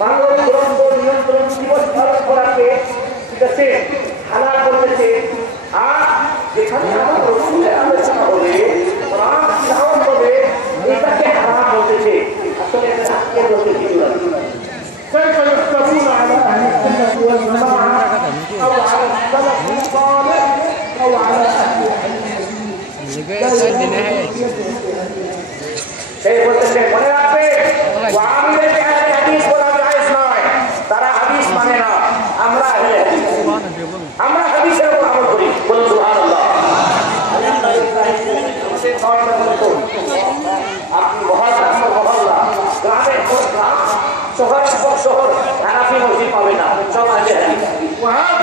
মানব গ্রন্থ নিয়ন্ত্রণ দিবস পালন করাকে ঠিক আছে হালাল করতেছে। আর যেখানে আমার রসুলের আলোচনা হবে, কোরআন তিলাওয়াত হবে, এটাকে হারাম বলতেছে। আসলে এটা আজকের রসুল কিছু না। كيف يحكمون على أهل السنة والجماعة أو على السلف الصالح أو على أهل তারা হাদিস মানে না, আমরা আমরা হাদিসের উপর আমল করি। বলুন সুবহানাল্লাহ। আপনি মহল্লা গ্রামের শহর হানাফি মসজিদ পাবে না, সব আছে হাদিস।